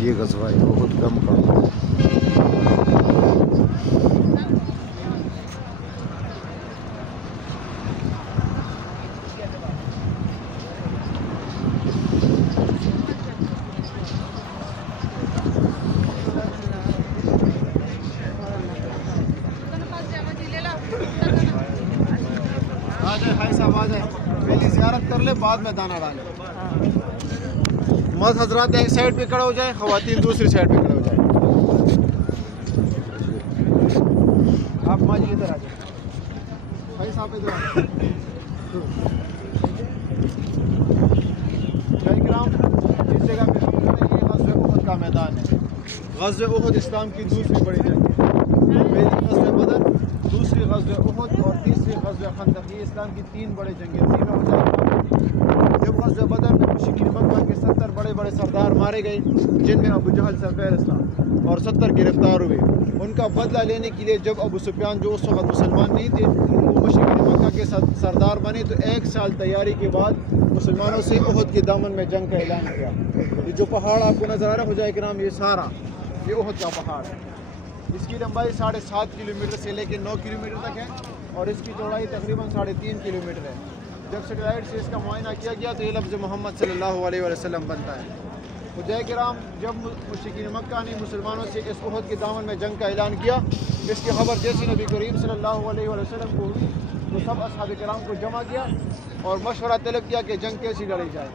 یہ غزوہ احد کا مقابلہ ہے۔ آ جائے بھائی صاحب آ جائے، پہلی زیارت کر لے بعد میں دانہ ڈالے۔ مرد حضرات ایک سائڈ پہ کھڑے ہو جائیں، خواتین دوسری سائڈ پہ کھڑے ہو جائیں۔ آپ ماجی ادھر آ جائیں، بھائی صاحب ادھر آ جائیں۔ بھائی کرام، اس جگہ پہ ہم کھڑے ہیں، یہ غزوہ احد کا میدان ہے۔ غزوہ احد اسلام کی دوسری بڑی جنگ ہے۔ پہلی غزوہ بدر، دوسری غزوہ احد اور تیسری غزوہ خندق، یہ اسلام کی تین بڑے جنگیں تھیں۔ میں جب غزوہ بدر میں مشرکین مکہ کے 70 بڑے بڑے سردار مارے گئے، جن میں ابو جہل سرفہرست تھا، اور 70 گرفتار ہوئے۔ ان کا بدلہ لینے کے لیے جب ابو سفیان، جو اس وقت مسلمان نہیں تھے، وہ مشرکین مکہ کے سردار بنے، تو 1 سال تیاری کے بعد مسلمانوں سے احد کے دامن میں جنگ کا اعلان کیا۔ یہ جو پہاڑ آپ کو نظر آ رہا ہے حجاء کرام، یہ سارا یہ احد کا پہاڑ ہے۔ اس کی لمبائی 7.5 کلومیٹر سے لے کے 9 کلومیٹر تک ہے، اور اس کی چوڑائی تقریباً 3.5 کلومیٹر ہے۔ جب سیٹلائٹ سے اس کا معائنہ کیا گیا تو یہ لفظ محمد صلی اللہ علیہ وسلم بنتا ہے۔ حجاء کرام، جب مشرکین مکہ نے مسلمانوں سے اس احد کے دامن میں جنگ کا اعلان کیا، اس کی خبر جیسی نبی کریم صلی اللہ علیہ وسلم کو ہوئی تو سب اصحاب کرام کو جمع کیا اور مشورہ طلب کیا کہ جنگ کیسی لڑی جائے۔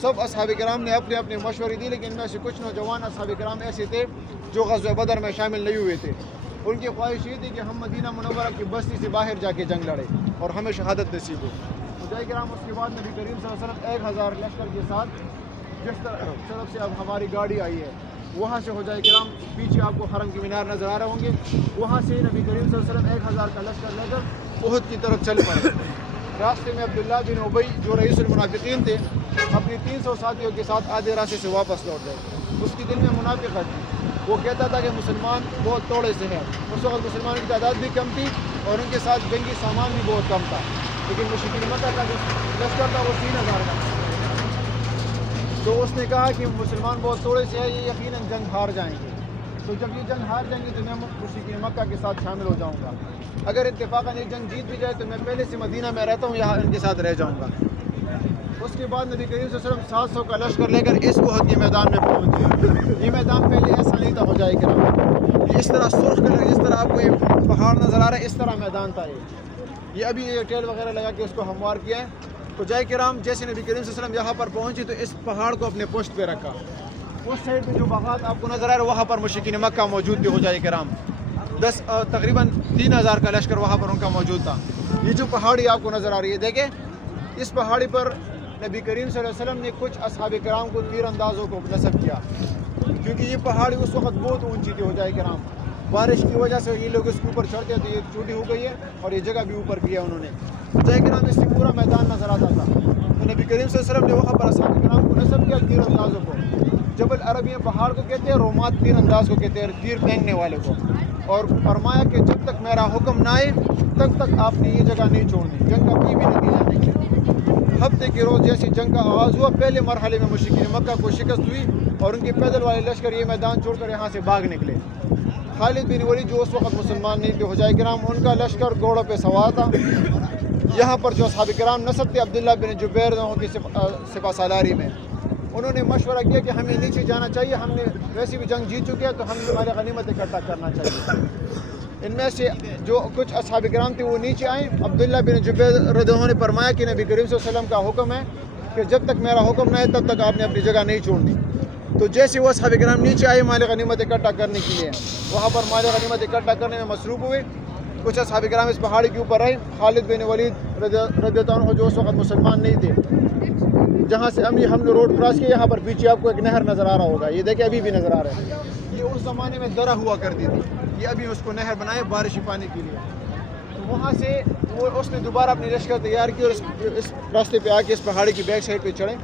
سب اصحاب کرام نے اپنے اپنے مشورے دی، لیکن ان میں سے کچھ نوجوان اصحاب کرام ایسے تھے جو غزوہ بدر میں شامل نہیں ہوئے تھے۔ ان کی خواہش یہ تھی کہ ہم مدینہ منورہ کی بستی سے باہر جا کے جنگ لڑیں اور ہمیں شہادت نصیب ہو۔ حجاء کرام، اس کے بعد نبی کریم صلی اللہ علیہ وسلم 1000 لشکر کے ساتھ، جس طرف سے اب ہماری گاڑی آئی ہے وہاں سے، حجاء کرام پیچھے آپ کو حرم کے مینار نظر آ رہے ہوں گے، وہاں سے نبی کریم صلی اللہ علیہ وسلم 1000 کا لشکر لے کر احد کی طرف چل پڑے۔ راستے میں عبداللہ بن ابی، جو رئیس المنافقین تھے، اپنی 300 ساتھیوں کے ساتھ آدھے راستے سے واپس لوٹ گئے۔ اس کے دل میں منافقت تھی، وہ کہتا تھا کہ مسلمان بہت توڑے سے ہیں۔ اس وقت مسلمانوں کی تعداد بھی کم تھی اور ان کے ساتھ جنگی سامان بھی بہت کم تھا، لیکن مشرکین مکہ کا جو لشکر تھا وہ 3000 کا تھا۔ تو اس نے کہا کہ مسلمان بہت توڑے سے ہے، یہ یقیناً جنگ ہار جائیں گے۔ تو جب یہ جنگ ہار جائیں گے تو میں مشرکین مکہ کے ساتھ شامل ہو جاؤں گا۔ اگر اتفاقاً یہ جنگ جیت بھی جائے تو میں پہلے سے مدینہ میں رہتا ہوں، یہاں ان کے ساتھ رہ جاؤں گا۔ اس کے بعد نبی کریم صلی اللہ علیہ وسلم 700 کا لشکر لے کر اس احد کے میدان میں پہنچ گئے۔ یہ میدان پہلے ایسا نہیں تھا حجاء کرام، یہ اس طرح سرخ کلر، جس طرح آپ کو یہ پہاڑ نظر آ رہا ہے، اس طرح میدان تھا۔ یہ ابھی یہ ٹیل وغیرہ لگا کے اس کو ہموار کیا ہے۔ حجاء کرام، جیسے نبی کریم صلی اللہ علیہ وسلم یہاں پر پہنچے تو اس پہاڑ کو اپنے پشت پہ رکھا۔ اس سائڈ پہ جو باغات آپ کو نظر آ رہا ہے وہاں پر مشرکین مکہ موجود تھے حجاء کرام، تقریباً 3000 کا لشکر وہاں پر ان کا موجود تھا۔ یہ جو پہاڑی آپ کو نظر آ رہی ہے، دیکھیں اس پہاڑی پر نبی کریم صلی اللہ علیہ وسلم نے کچھ اصحاب کرام کو تیر اندازوں کو نصب کیا، کیونکہ یہ پہاڑی اس وقت بہت اونچی تھی حجاء کرام۔ بارش کی وجہ سے یہ لوگ اس کے اوپر چڑھتے تو یہ چوٹی ہو گئی ہے اور یہ جگہ بھی اوپر کیا انہوں نے۔ حجاء کرام، اس سے پورا میدان نظر آتا تھا۔ تو نبی کریم صلی اللہ علیہ وسلم نے وہاں پر اصحاب کرام کو نصب کیا تیر اندازوں کو۔ جبل عربی پہاڑ کو کہتے ہیں، رومات تیر انداز کو کہتے ہیں، تیر پھینکنے والے کو۔ اور فرمایا کہ جب تک میرا حکم نہ آئے تب تک آپ نے یہ جگہ نہیں چھوڑنی، جنگ کا کوئی بھی نتیجہ نہیں ہے۔ ہفتے کے روز جیسے جنگ کا آغاز ہوا، پہلے مرحلے میں مشرکین مکہ کو شکست ہوئی اور ان کے پیدل والے لشکر یہ میدان چھوڑ کر یہاں سے بھاگ نکلے۔ خالد بن ولید، جو اس وقت مسلمان نہیں تھے حجاء کرام، ان کا لشکر گھوڑوں پہ سوار تھا۔ یہاں پر جو اصحاب کرام نصب تھے عبداللہ بن جبیر کی سپہ سالاری میں، انہوں نے مشورہ کیا کہ ہمیں نیچے جانا چاہیے، ہم نے ویسی بھی جنگ جیت چکے ہیں تو ہمیں ہمارے غنیمت اکٹھا کرنا چاہیے۔ ان میں سے جو کچھ اصحاب کرام تھے وہ نیچے آئیں۔ عبداللہ بن جبیر رضی اللہ عنہ نے فرمایا کہ نبی کریم صلی اللہ علیہ وسلم کا حکم ہے کہ جب تک میرا حکم نہ ہے تب تک آپ نے اپنی جگہ نہیں چھوڑنی۔ تو جیسے وہ اصحاب کرام نیچے آئے مال غنیمت اکٹھا کرنے کے لیے، وہاں پر مال غنیمت اکٹھا کرنے میں مصروف ہوئے۔ کچھ اصحاب کرام اس پہاڑی کے اوپر رہے۔ خالد بن ولید رضی اللہ عنہ، جو اس وقت مسلمان نہیں تھے، جہاں سے ہم نے روڈ کراس کیا، یہاں پر پیچھے آپ کو ایک نہر نظر آ رہا ہوگا، یہ دیکھیں ابھی بھی نظر آ رہا ہے۔ یہ اس زمانے میں درہ ہوا کرتی تھی، یہ ابھی اس کو نہر بنائے بارشی پانی کے لیے۔ تو وہاں سے اس نے دوبارہ اپنی لشکر تیار کی اور اس راستے پہ آ کے اس پہاڑی کی بیک سائڈ پہ چڑھے۔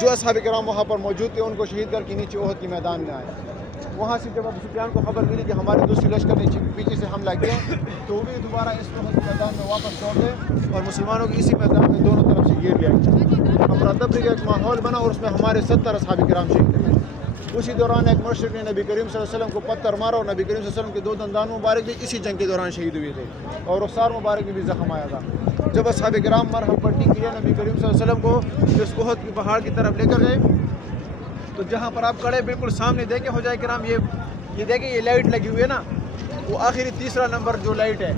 جو اصحاب کرام وہاں پر موجود تھے ان کو شہید کر کے نیچے احد کے میدان میں آئے۔ وہاں سے جب ابو سفیان کو خبر ملی کہ ہمارے دوسری لشکر نے پیچھے سے حملہ کیا، تو وہ بھی دوبارہ اس احد کے میدان میں واپس لوٹ گئے اور مسلمانوں کی اسی میدان میں دونوں طرف سے گھیر لیا گیا۔ افرا تفری کا ایک ماحول بنا اور اس میں ہمارے 70 اصحاب کرام شہید ہوئے. اسی دوران ایک مشرک نے نبی کریم صلی اللہ علیہ وسلم کو پتھر مارا اور نبی کریم صلی اللہ علیہ وسلم کے 2 دندان مبارک بھی اسی جنگ کے دوران شہید ہوئے تھے اور رخسار مبارک میں بھی زخم آیا تھا. جب اصحاب کرام مرحم پٹی کیا نبی کریم صلی اللہ علیہ وسلم کو اس احد کی پہاڑ کی طرف لے کر گئے تو جہاں پر آپ کھڑے بالکل سامنے دیکھیں ہو جائے کرام یہ دیکھیں یہ لائٹ لگی ہوئی ہے نا, وہ آخری تیسرا نمبر جو لائٹ ہے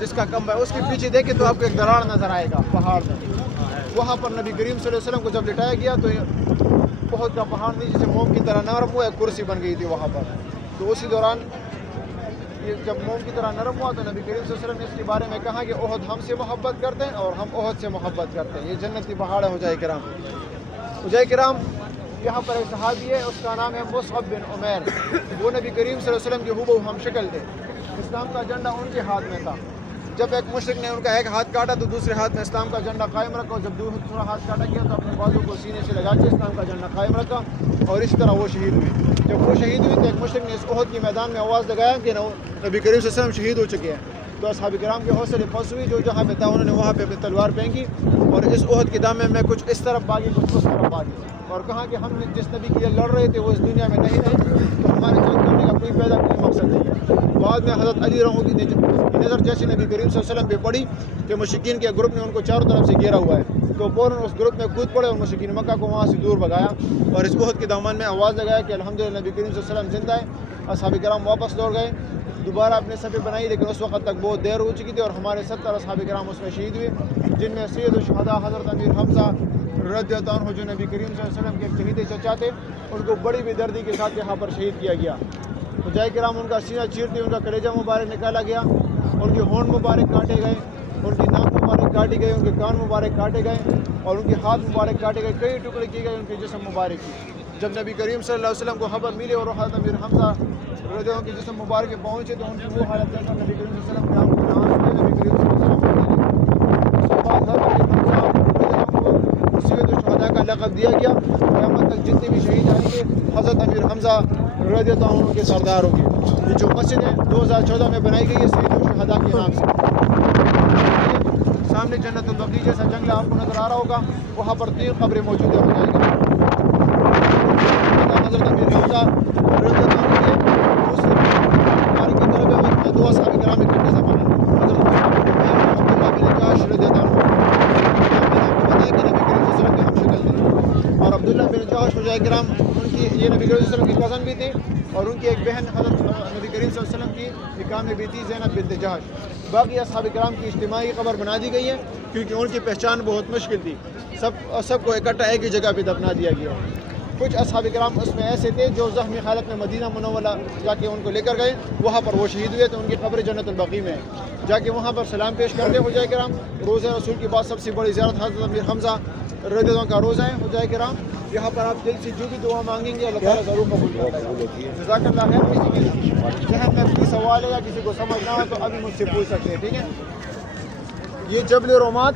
جس کا کمبا ہے اس کے پیچھے دیکھیں تو آپ کو ایک دراڑ نظر آئے گا پہاڑ میں. وہاں پر نبی کریم صلی اللہ علیہ وسلم کو جب لٹایا گیا تو بہت کا پہاڑ نہیں جسے موم کی طرح نرم ہوا ایک کرسی بن گئی تھی وہاں پر. تو اسی دوران یہ جب موم کی طرح نرم ہوا تو نبی کریم صلی اللہ علیہ وسلم نے اس کے بارے میں کہا کہ احد ہم سے محبت کرتے ہیں اور ہم احد سے محبت کرتے ہیں, یہ جنتی پہاڑ ہے حجاء کرام. حجاء کرام یہاں پر ایک صحابی ہے اس کا نام ہے مصعب بن عمیر. وہ نبی کریم صلی اللہ علیہ وسلم کے ہو ہم شکل تھے. اسلام کا جھنڈا ان کے ہاتھ میں تھا. جب ایک مشرک نے ان کا ایک ہاتھ کاٹا تو دوسرے ہاتھ میں اسلام کا جھنڈا قائم رکھا, اور جب دوسرا ہاتھ کاٹا گیا تو اپنے بازو کو سینے سے لگا کے اسلام کا جھنڈا قائم رکھا اور اس طرح وہ شہید ہوئے. جب وہ شہید ہوئی تو ایک مشرک نے اس احد کے میدان میں آواز لگایا کہ نبی کریم صلی اللہ علیہ وسلم شہید ہو چکے ہیں. تو اصحاب کرام کے حوصلے پس ہوئی, جو جہاں پہ تھا انہوں نے وہاں پہ اپنی تلوار پھینکی اور اس احد کے دامن میں کچھ اس طرف بھاگی کچھ اس طرف بھاگی اور کہا کہ ہم جس نبی کے لیے لڑ رہے تھے وہ اس دنیا میں نہیں رہے تو ہمارے جنگ کرنے کا کوئی مقصد نہیں ہے. بعد میں حضرت علی رضی اللہ عنہ کی نظر جیسے نبی کریم صلی اللہ علیہ وسلم پہ پڑی کہ مشرکین کے گروپ نے ان کو چاروں طرف سے گھیرا ہوا ہے تو فوراً اس گروپ میں کود پڑے اور مشرکین مکہ کو وہاں سے دور بھگایا اور اس احد کے دامن میں آواز لگایا کہ الحمدللہ نبی کریم صلی اللہ علیہ وسلم زندہ ہے. اصحاب کرام واپس لوٹ گئے, دوبارہ اپنے صفے بنائی, لیکن اس وقت تک بہت دیر ہو چکی تھی اور ہمارے 70 اصحاب کرام اس میں شہید ہوئے, جن میں سید الشہداء حضرت امیر حمزہ رضی اللہ عنہ جو نبی کریم صلی اللہ علیہ وسلم کے ایک چہیتے چچا تھے, ان کو بڑی بے دردی کے ساتھ یہاں پر شہید کیا گیا. حجاء کرام ان کا سینہ چیرتے ان کا کلیجہ مبارک نکالا گیا, ان کے ہونٹ مبارک کاٹے گئے, ان کی ناک مبارک کاٹی گئی, ان کے کان مبارک کاٹے گئے اور ان کے ہاتھ مبارک کاٹے گئے, کئی ٹکڑے کیے گئے ان کے جسم مبارک کی. جب نبی کریم صلی اللہ علیہ وسلم کو خبر ملی اور حضرت امیر حمزہ رضی اللہ عنہ کے جسم مبارک کے پہنچے تو ان کی وہ حالت دیکھ کر نبی کریم صلی اللہ علیہ وسلم کے آپ کو نماز پڑھی, نبی کریم صلی اللہ علیہ وسلم اس کے بعد حضرت امیر حمزہ کو سید الشہداء کا لقب دیا گیا. قیامت تک جتنے بھی شہید آئیں گے حضرت امیر حمزہ رضی اللہ عنہ کے سردار ہوں گے. یہ جو مسجد ہے 2014 میں بنائی گئی ہے سید الشہداء کے نام سے. سامنے جنت البقیع جیسا جنگلہ آپ کو نظر آ رہا ہوگا, وہاں پر 3 قبریں موجود ہو جائیں گی. حضرت امیر حمزہ رضی اللہ عنہ کے دوسرے مبارک کی طرف ہے, اس میں 2 اصحاب کرام اکٹھے زمانے حضرت عبداللہ بن جحش رضی اللہ عنہ کہ نبی کریم صلی اللہ علیہ وسلم کے ہم شکل تھے, اور عبداللہ بن جحش حجاء کرام ان کی یہ نبی کریم صلی اللہ علیہ وسلم کی کزن بھی تھی اور ان کی ایک بہن حضرت نبی کریم صلی اللہ علیہ وسلم کی نکاح میں بھی تھی, زینب بنت جحش. باقی اصحاب کرام کی اجتماعی قبر بنا دی گئی ہے کیونکہ ان کی پہچان بہت مشکل تھی, سب کو اکٹھا ایک ہی جگہ پہ دفنا دیا گیا. کچھ اصحاب کرام اس میں ایسے تھے جو زخمی حالت میں مدینہ منورہ جا کے ان کو لے کر گئے, وہاں پر وہ شہید ہوئے تو ان کی قبر جنت البقیع میں ہے, جا کے وہاں پر سلام پیش کرتے. حجاء کرام روزہ رسول کی بعد سب سے بڑی زیارت حضرت امیر حمزہ رضی اللہ عنہ کا روزہ ہے. حجاء کرام یہاں پر آپ دل سے جو بھی دعا مانگیں گے اللہ تعالیٰ ضرور قبول کرے گا. جزاک اللہ خیر. کسی کے ذہن میں کوئی سوال ہے یا کسی کو سمجھنا ہو تو ابھی مجھ سے پوچھ سکتے ہیں, ٹھیک ہے. یہ جبل رومات,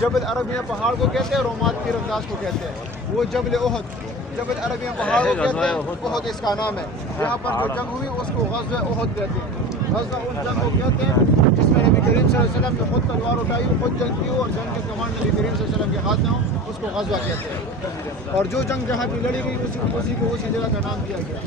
جبل عربیہ پہاڑ کو کہتے ہیں, رومات کی رمداس کو کہتے ہیں. وہ جبل احد, جبل عربیہ پہاڑ کو کہتے ہیں, احد اس کا نام ہے. یہاں پر جو جنگ ہوئی اس کو غزوہ احد کہتے ہیں. غزوہ ان جنگ کو کہتے ہیں جس میں نبی کریم صلی اللہ علیہ وسلم نے خود تلوار اٹھائی, خود جنگ کی ہو اور جنگ کے کمان نبی کریم صلی اللہ علیہ وسلم کے ہاتھ میں ہو, اس کو غزوہ کہتے ہیں. اور جو جنگ جہاں پہ لڑی گئی اسی کو اسی جگہ کا نام دیا گیا.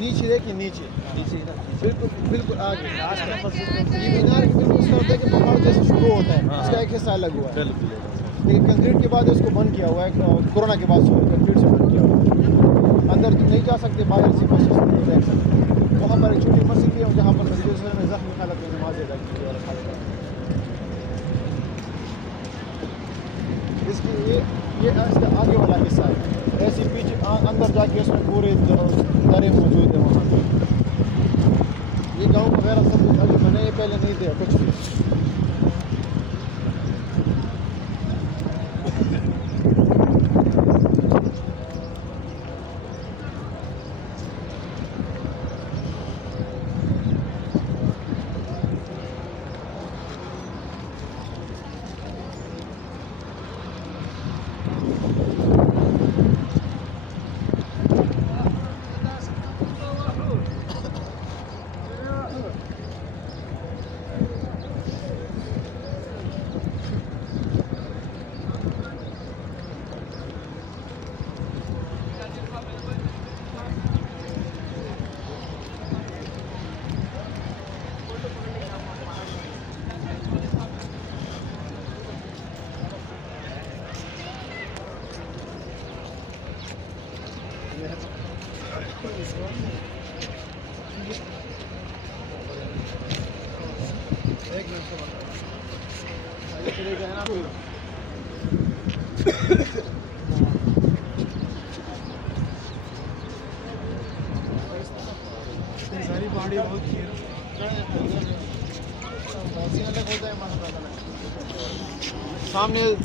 نیچے دیکھیں نیچے بالکل بالکل آگے یہ مینار کے بالکل اس طرف دیکھیں پہاڑ جیسے شروع ہوتا ہے اس کا ایک حصہ الگ ہوا ہے لیکن کنکریٹ کے بعد اس کو بند کیا ہوا ہے کورونا کے بعد کنکریٹ سے بند کیا ہوا ہے اندر تم نہیں جا سکتے باہر سے بس نہیں دیکھ سکتے وہاں پر ایک چھوٹی مسجد بھی ہے جہاں پر نبی صلی اللہ علیہ وسلم نے زخمی حالت میں نماز ادا کی اور اس کی یہ اس کا آگے والا حصہ ہے ایسے پیچھے اندر جا کے اس میں پورے درے موجود ہیں وہاں پہ یہ گاؤں وغیرہ سب کچھ ابھی بنے یہ پہلے نہیں تھے کچھ بھی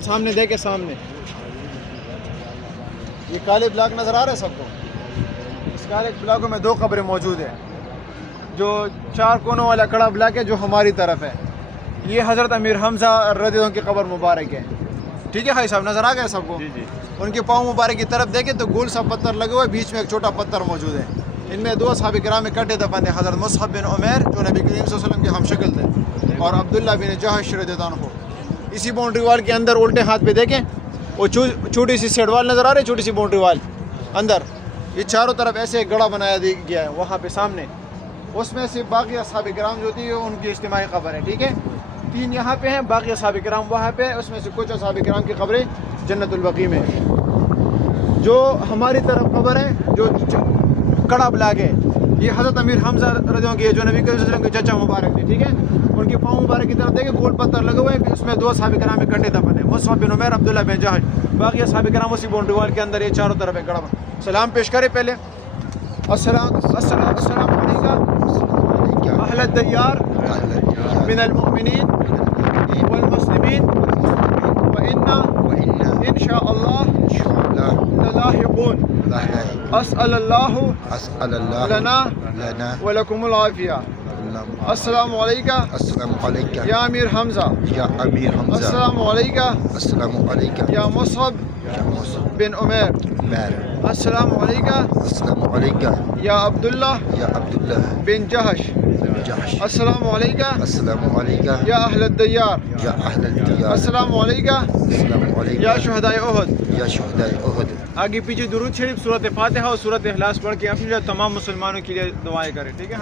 سامنے دیکھے سامنے یہ کالے بلاک نظر آ رہے ہیں سب کو اس کالے بلاکوں میں 2 قبریں موجود ہیں جو 4 کونوں والا کڑا بلاک ہے جو ہماری طرف ہے یہ حضرت امیر حمزہ رضی اللہ عنہ کی قبر مبارک ہے ٹھیک ہے بھائی صاحب نظر آ گئے سب کو ان کے پاؤں مبارک کی طرف دیکھیں تو گول سا پتھر لگے ہوئے بیچ میں ایک چھوٹا پتھر موجود ہے ان میں 2 صحابہ کرام میں کٹے دفن ہیں حضرت مصعب بن عمیر جو نبی کریم صلی اللہ علیہ وسلم کے ہم شکل تھے اور عبداللہ بن جحش رضی اللہ عنہ اسی باؤنڈری وال کے اندر الٹے ہاتھ پہ دیکھیں وہ چھوٹی سی سیڈ وال نظر آ رہی ہے چھوٹی سی باؤنڈری وال اندر یہ چاروں طرف ایسے ایک گڑھا بنایا گیا ہے وہاں پہ سامنے اس میں سے باقی اصحاب کرام جو تھی ان کی اجتماعی قبر ہے ٹھیک ہے 3 یہاں پہ ہیں باقی اصحاب کرام وہاں پہ اس میں سے کچھ اصحاب کرام کی قبریں جنت البقیع میں جو ہماری طرف قبر ہے جو کڑا بلاک ہے یہ حضرت امیر حمزہ رضی اللہ عنہ کی جو نبی کریم صلی اللہ علیہ وسلم کے چچا مبارک تھے ٹھیک ہے ان کے پاؤں مبارک کی طرف دیکھیں گول پتھر لگے ہوئے ہیں اس میں 2 صحابہ کرام میں کٹے دفن ہیں مصعب بن عمیر عبداللہ بن جحش باقی صحابہ کرام اسی باؤنڈری وال کے اندر یہ چاروں طرف ایک گڑھا سلام پیش کرے پہلے السلام علیکم اہل الدیار من المؤمنین والمسلمین وإنا إن شاء الله للاحقون أسأل الله لنا ولكم العافية السلام عليكم يا أمير حمزة السلام عليكم يا مصعب بن عمير السلام عليكم يا عبد الله بن جحش السلام عليكم يا أهل الديار السلام عليكم يا شهداء أحد آگے پیچھے درود شریف سورۃ فاتحہ اور سورۃ اخلاص پڑھ کے اپنے تمام مسلمانوں کے لیے دعائیں کریں ٹھیک ہے